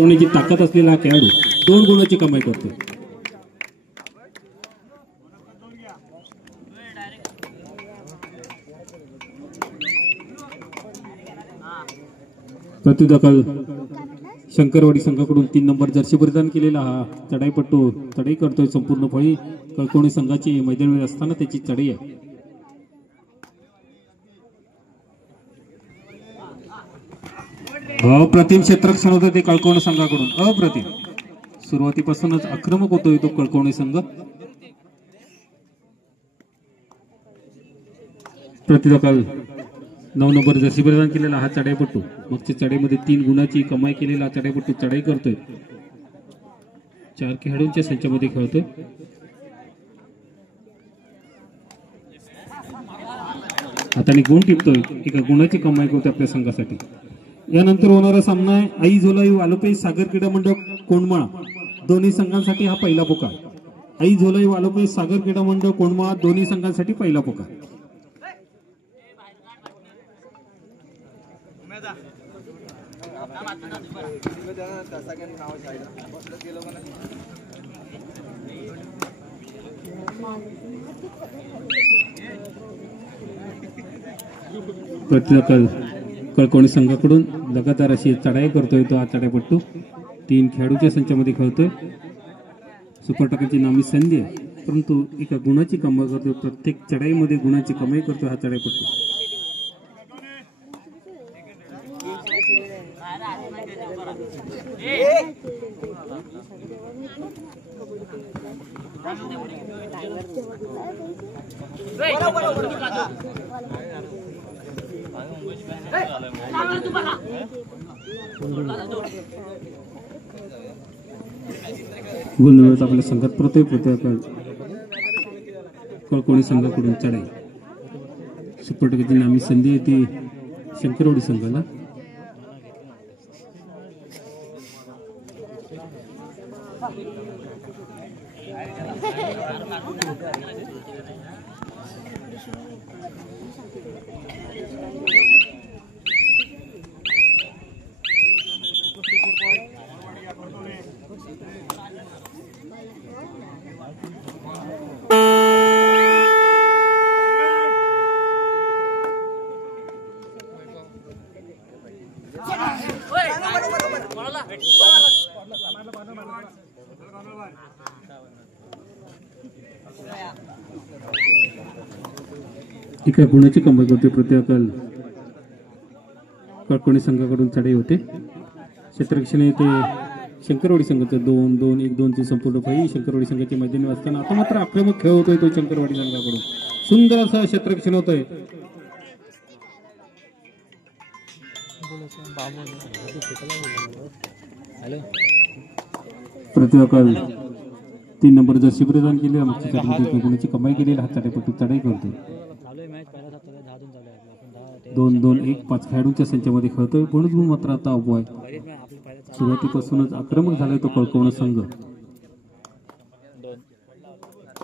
होण्याची ताकद असलेला खेळाडू 2 गुणाची कमाई करतो. प्रतिदाखल शंकरवाडी संघाकडून 3 नंबर जर्सी परिधान केलेला हा चढाईपट्टू चढाई करतोय. संपूर्ण फळी कळकोणी संघाची मैदानावर असताना त्याची चढाई आहे. अप्रतिम क्षेत्ररक्षण होतं ते कळकोणी संघाकडून. अप्रतिम सुरुवातीपासूनच आक्रमक होतोय तो कळकोणी संघ. प्रतिदाखल 9 नंबर जर्सी परिधान केलेला हा चढाईपट्टू मागच्या चढाईमध्ये 3 गुणाची कमाई केलेला चढाईपट्टू चढाई करतोय. 4 खेळाडूंच्या संचामध्ये खेळतोय. हाताने गुण टिपतोय. एका गुणाची कमाई करतोय आपल्या संघासाठी. यानंतर होणारा सामना आहे आई झोलाई वालोपे सागर क्रीडा मंडळ कोंडमाळा. दोन्ही संघांसाठी हा पहिला पुकार. आई झोलाई वालोपे सागर क्रीडा मंडळ कोंडमाळा दोन्ही संघांसाठी पहिला पुकार. प्रतिदाखल कळकोणी संघाकडून लगातार अशी चढाई करतोय तो हा चढाईपट्टू. 3 खेळाडूच्या संचामध्ये खेळतोय. सुपर टक्क्याची नामी संधी आहे परंतु एका गुणाची कमाई करतोय. प्रत्येक चढाईमध्ये गुणाची कमाई करतोय हा चढाईपट्टू. गुणवत्ता आपल्या संघात प्रतिदाखल कळकोणी संघाकडून चढाई. सुपर टक्क्याची नामी संधी येते शंकरवाडी संघाला. एका गुणाची कमाई करते. प्रतिदाखल कळकोणी संघाकडून चढाई होते. क्षेत्ररक्षण येते शंकरवाडी संघाचं 2-2-1-2 ची संपूर्ण फळी शंकरवाडी संघाची मैदानी असताना आता मात्र आक्रमक खेळ होतोय तो शंकरवाडी संघाकडून. सुंदर असं क्षेत्ररक्षण होतंय. प्रतिदाखल 3 नंबर जर्सी परिधान केली. मागच्या गुणाची कमाई केलेला हा चढाईपट्टू चढाई करतोय. 2-2-1 5 खेळाडूंच्या संचामध्ये खेळतोय. म्हणून गुण मात्र आता अबो आहे. सुरुवातीपासूनच आक्रमक झालाय तो कळकोणी संघ.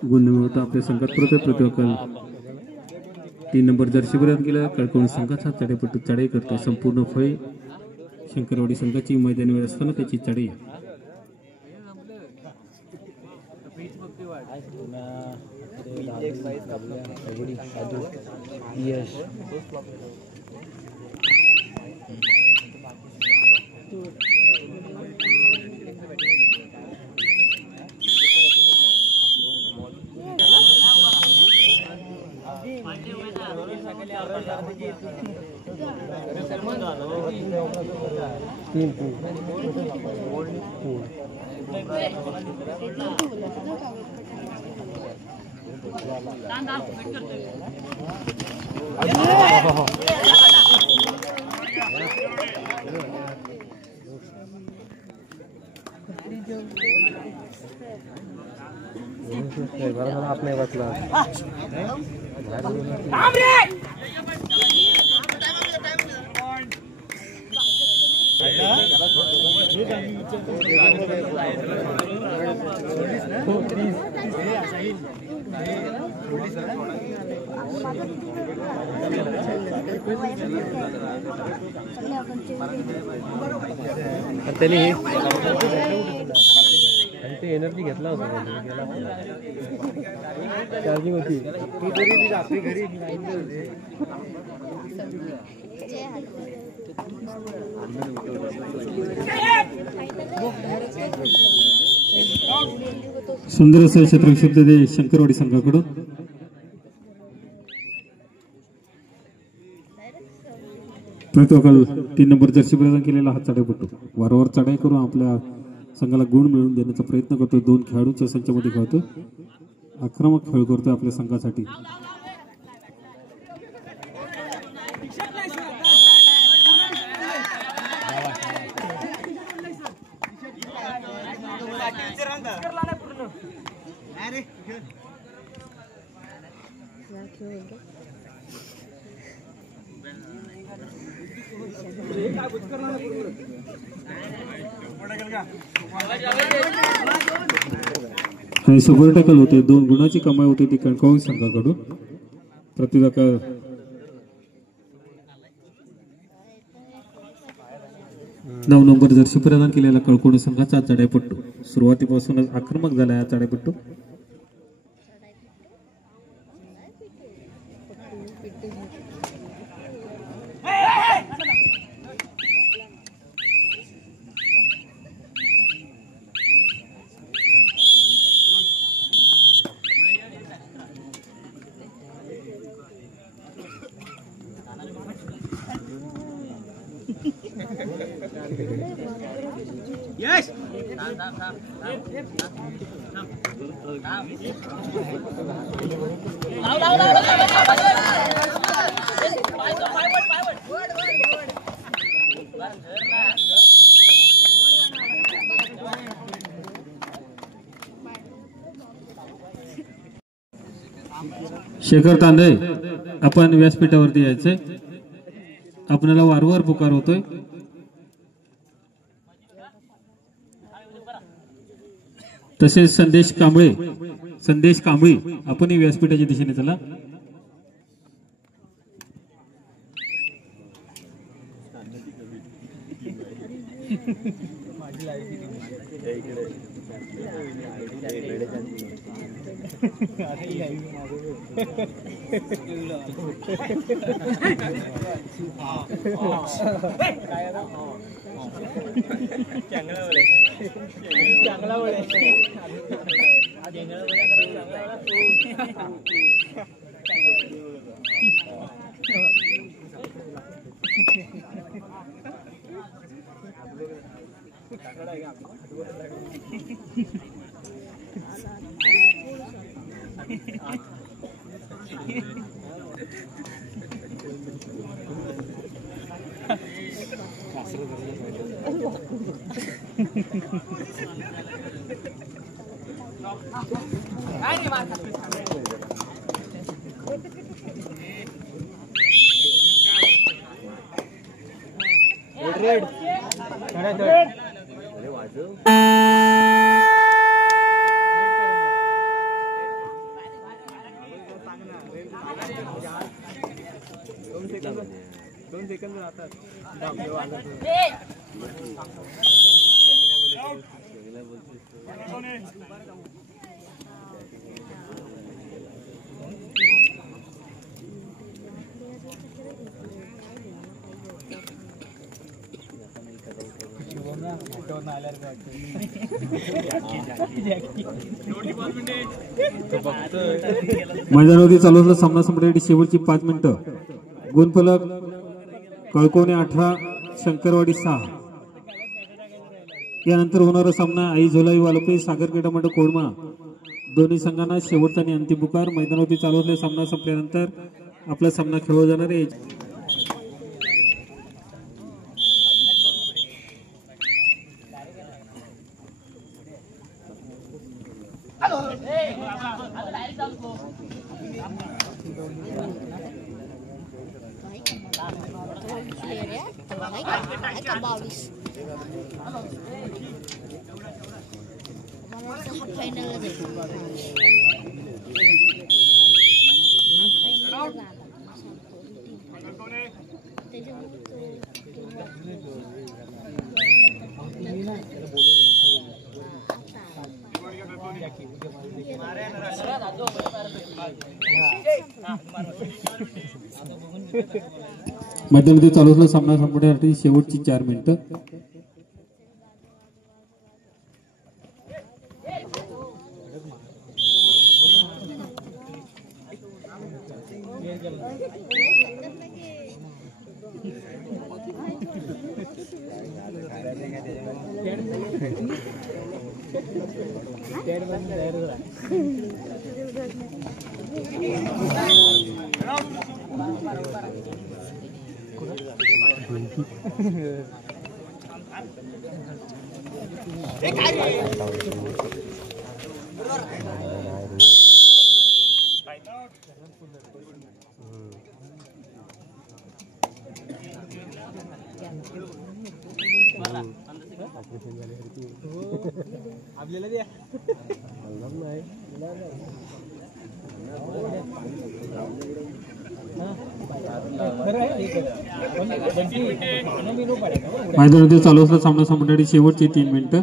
गुण मिळवता आपल्या संघात प्रतिदाखल 3 नंबर जर्सी परिधान केला. कळकोणी संघाचा चढाईपट्टू चढाई करतोय. संपूर्ण फळी शंकरवाडी संघाची मैदानीवर असताना त्याची चढाई. आपने बतला एनर्जी घेतला होता चार्जिंग होती आपली घरी सुंदर असं क्षेत्ररक्षक ते शंकरवाडी संघाकडून प्रतिकाल 3 नंबर जर्सी प्रदान केलेला हा चढाईपटू वारंवार चढाई करून आपल्या संघाला गुण मिळवून देण्याचा प्रयत्न करतोय. 2 खेळाडूंच्या संचामध्ये खेळतोय, आक्रमक खेळ करतोय आपल्या संघासाठी. आणि सुपर टॅकल होते, 2 गुणाची कमाई होते ती कणकवली संघाकडून. प्रतिदाका 9 नंबर जर्सी प्रदान केलेला कळकोणी संघाचा चढाईपट्टू सुरुवातीपासूनच आक्रमक झाला हा चढाईपट्टू. यस शेखर तांदे आपण व्यासपीठावरती यायचंय, आपल्याला वारंवार पुकार होतोय. तसेच संदेश कांबळे आपण व्यासपीठाच्या दिशेने चला. दोन सेकंद राहतात. मैदानावरती चालू असलेला सामना संपण्यासाठी शेवटची 5 मिनिटं. गुणफलक कळकोणे 18 शंकरवाडी 6. यानंतर होणारा सामना आई झोलाई वालोपे सागर क्रीडा मंडळ कोडमा. दोन्ही संघांना शेवटचा आणि अंतिम पुकार. मैदानावरती चालू असलेला सामना संपल्यानंतर आपला सामना खेळवला जाणार आहे. फाइनल मैदानामध्ये चालू असलेला सामना संपवण्यासाठी शेवटची 4 मिनिटं. आपल्याला द्या मैदानामध्ये चालू असलेला सामना संपवण्यासाठी शेवटची 3 मिनिटं.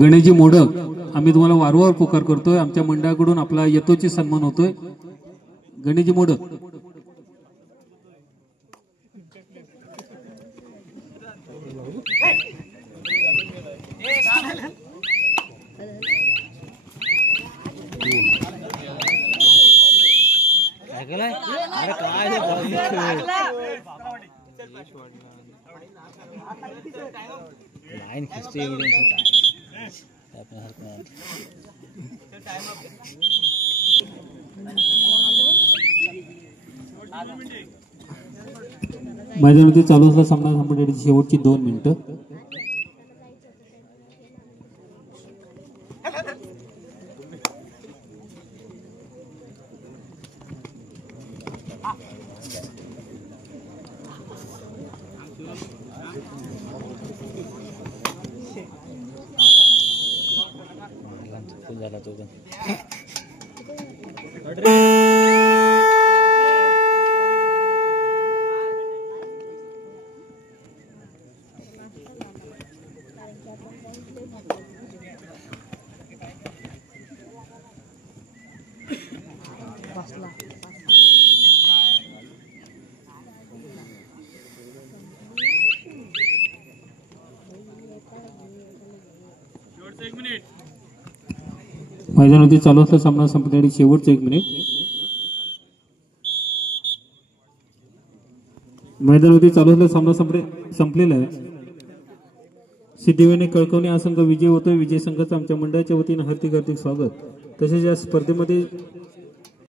गणेशजी मोडक, आम्ही तुम्हाला वारंवार पुकार करतोय. आमच्या मंडळाकडून आपला यथोचित सन्मान होतोय. गणेशजी मोडक. अरे काय लाईन खिचते मैदानामध्ये चालू असलेला सामना संपवण्यासाठी शेवटची 2 मिनिटं. झाला तो मैदानामध्ये चालू असलेला सामना संपण्यासाठी शेवटचं 1 मिनिट. मैदानामध्ये चालू असलेला सामना संपलेला आहे. सिद्धिविनायक कळकवणे हा संघ विजय होतोय. विजय संघाचं आमच्या मंडळाच्या वतीने हार्दिक स्वागत. तसेच या स्पर्धेमध्ये